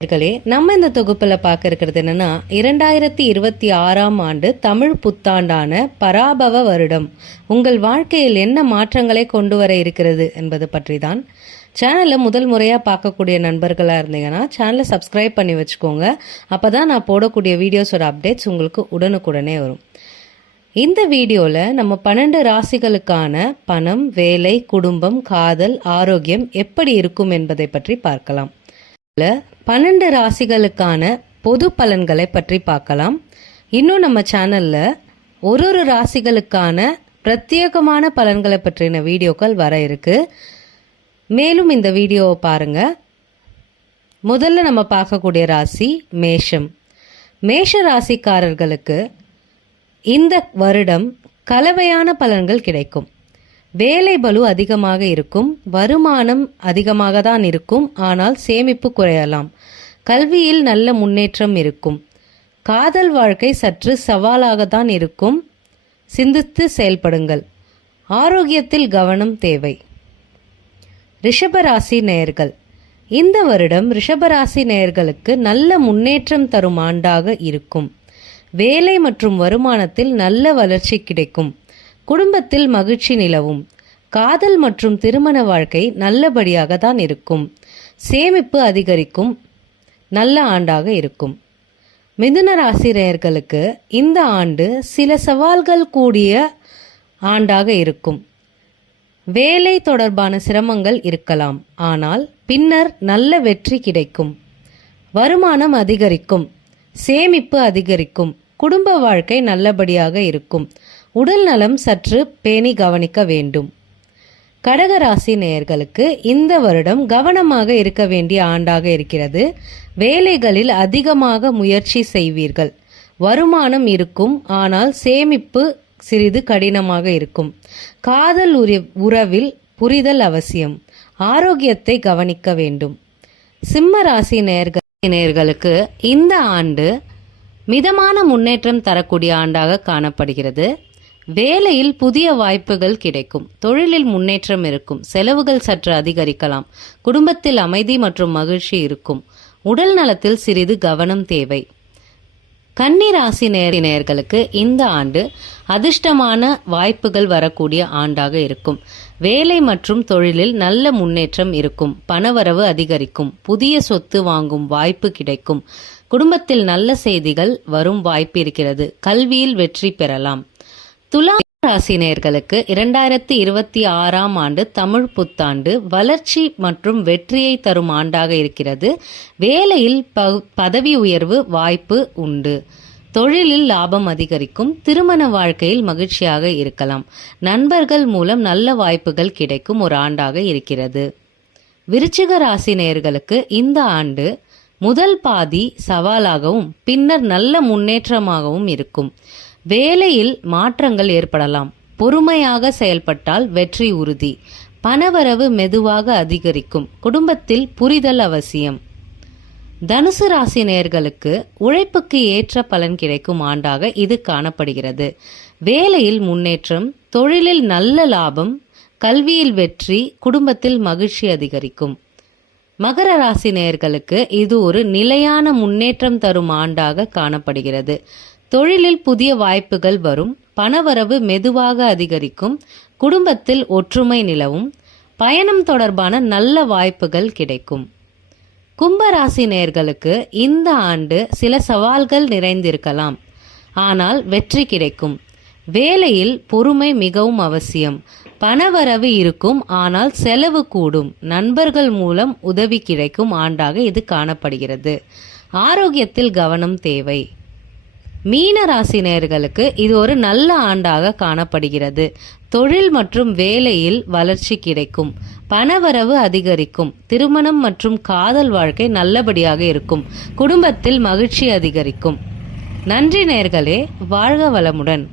நம்ம இந்த தொகுப்புல பார்க்க இருக்கிறது என்னன்னா 2026ஆம் ஆண்டு தமிழ் புத்தாண்டான பராபவ வருடம் உங்கள் வாழ்க்கையில் என்ன மாற்றங்களை கொண்டு வர இருக்கிறது என்பது பற்றி தான். சேனலை முதல் முறையாக பார்க்கக்கூடிய நண்பர்களாக இருந்தீங்கன்னா சேனலை சப்ஸ்கிரைப் பண்ணி வச்சுக்கோங்க. அப்போ தான் நான் போடக்கூடிய வீடியோஸோட அப்டேட்ஸ் உங்களுக்கு உடனுக்குடனே வரும். இந்த வீடியோவில் நம்ம 12 ராசிகளுக்கான பணம், வேலை, குடும்பம், காதல், ஆரோக்கியம் எப்படி இருக்கும் என்பதை பற்றி பார்க்கலாம். 12 ராசிகளுக்கான பொது பலன்களை பற்றி பார்க்கலாம். இன்னும் நம்ம சேனல்ல ஒரு ராசிகளுக்கான பிரத்யேகமான பலன்களை பற்றின வீடியோக்கள் வர இருக்கு. மேலும் இந்த வீடியோவை பாருங்க. முதல்ல நம்ம பார்க்கக்கூடிய ராசி மேஷம். மேஷ ராசிக்காரர்களுக்கு இந்த வருடம் கலவையான பலன்கள் கிடைக்கும். வேலை பளு அதிகமாக இருக்கும், வருமானம் அதிகமாக தான் இருக்கும், ஆனால் சேமிப்பு குறையலாம். கல்வியில் நல்ல முன்னேற்றம் இருக்கும். காதல் வாழ்க்கை சற்று சவாலாக தான் இருக்கும், சிந்தித்து செயல்படுங்கள். ஆரோக்கியத்தில் கவனம் தேவை. ரிஷபராசி நேயர்கள், இந்த வருடம் ரிஷபராசி நேயர்களுக்கு நல்ல முன்னேற்றம் தரும் ஆண்டாக இருக்கும். வேலை மற்றும் வருமானத்தில் நல்ல வளர்ச்சி கிடைக்கும். குடும்பத்தில் மகிழ்ச்சி நிலவும். காதல் மற்றும் திருமண வாழ்க்கை நல்லபடியாக தான் இருக்கும். சேமிப்பு அதிகரிக்கும். நல்ல ஆண்டாக இருக்கும். மிதுன ராசி நேயர்களுக்கு இந்த ஆண்டு சில சவால்கள் கூடிய ஆண்டாக இருக்கும். வேலை தொடர்பான சிரமங்கள் இருக்கலாம், ஆனால் பின்னர் நல்ல வெற்றி கிடைக்கும். வருமானம் அதிகரிக்கும். சேமிப்பு அதிகரிக்கும். குடும்ப வாழ்க்கை நல்லபடியாக இருக்கும். உடல் நலம் சற்று பேணி கவனிக்க வேண்டும். கடகராசி நேயர்களுக்கு இந்த வருடம் கவனமாக இருக்க வேண்டிய ஆண்டாக இருக்கிறது. வேலைகளில் அதிகமாக முயற்சி செய்வீர்கள். வருமானம் இருக்கும், ஆனால் சேமிப்பு சிறிது கடினமாக இருக்கும். காதல் உறவில் புரிதல் அவசியம். ஆரோக்கியத்தை கவனிக்க வேண்டும். சிம்ம ராசி நேயர்களுக்கு இந்த ஆண்டு மிதமான முன்னேற்றம் தரக்கூடிய ஆண்டாக காணப்படுகிறது. வேலையில் புதிய வாய்ப்புகள் கிடைக்கும். தொழிலில் முன்னேற்றம் இருக்கும். செலவுகள் சற்று அதிகரிக்கலாம். குடும்பத்தில் அமைதி மற்றும் மகிழ்ச்சி இருக்கும். உடல் நலத்தில் சிறிது கவனம் தேவை. கன்னி ராசி நேயர்களுக்கு இந்த ஆண்டு அதிர்ஷ்டமான வாய்ப்புகள் வரக்கூடிய ஆண்டாக இருக்கும். வேலை மற்றும் தொழிலில் நல்ல முன்னேற்றம் இருக்கும். பணவரவு அதிகரிக்கும். புதிய சொத்து வாங்கும் வாய்ப்பு கிடைக்கும். குடும்பத்தில் நல்ல செய்திகள் வரும் வாய்ப்பு இருக்கிறது. கல்வியில் வெற்றி பெறலாம். துலாம் ராசி நேயர்களுக்கு 2026ஆம் ஆண்டு தமிழ் புத்தாண்டு வளர்ச்சி மற்றும் வெற்றியை தரும் ஆண்டாக இருக்கிறது. வேலையில் பதவி உயர்வு வாய்ப்பு உண்டு. தொழிலில் லாபம் அதிகரிக்கும். திருமண வாழ்க்கையில் மகிழ்ச்சியாக இருக்கலாம். நண்பர்கள் மூலம் நல்ல வாய்ப்புகள் கிடைக்கும் ஒரு ஆண்டாக இருக்கிறது. விருச்சிக ராசி நேயர்களுக்கு இந்த ஆண்டு முதல் பாதி சவாலாகவும் பின்னர் நல்ல முன்னேற்றமாகவும் இருக்கும். வேலையில் மாற்றங்கள் ஏற்படலாம். பொறுமையாக செயல்பட்டால் வெற்றி உறுதி. பணவரவு மெதுவாக அதிகரிக்கும். குடும்பத்தில் புரிதல் அவசியம். தனுசு ராசி நேயர்களுக்கு உழைப்புக்கு ஏற்ற பலன் கிடைக்கும் ஆண்டாக இது காணப்படுகிறது. வேலையில் முன்னேற்றம், தொழிலில் நல்ல லாபம், கல்வியில் வெற்றி, குடும்பத்தில் மகிழ்ச்சி அதிகரிக்கும். மகர ராசி நேயர்களுக்கு இது ஒரு நிலையான முன்னேற்றம் தரும் ஆண்டாக காணப்படுகிறது. தொழிலில் புதிய வாய்ப்புகள் வரும். பணவரவு மெதுவாக அதிகரிக்கும். குடும்பத்தில் ஒற்றுமை நிலவும். பயணம் தொடர்பான நல்ல வாய்ப்புகள் கிடைக்கும். கும்பராசி நேயர்களுக்கு இந்த ஆண்டு சில சவால்கள் நிறைந்திருக்கலாம், ஆனால் வெற்றி கிடைக்கும். வேலையில் பொறுமை மிகவும் அவசியம். பணவரவு இருக்கும், ஆனால் செலவு கூடும். நண்பர்கள் மூலம் உதவி கிடைக்கும் ஆண்டாக இது காணப்படுகிறது. ஆரோக்கியத்தில் கவனம் தேவை. மீன ராசி நேயர்களுக்கு இது ஒரு நல்ல ஆண்டாக காணப்படுகிறது. தொழில் மற்றும் வேலையில் வளர்ச்சி கிடைக்கும். பணவரவு அதிகரிக்கும். திருமணம் மற்றும் காதல் வாழ்க்கை நல்லபடியாக இருக்கும். குடும்பத்தில் மகிழ்ச்சி அதிகரிக்கும். நன்றி நேயர்களே. வாழ்க வளமுடன்.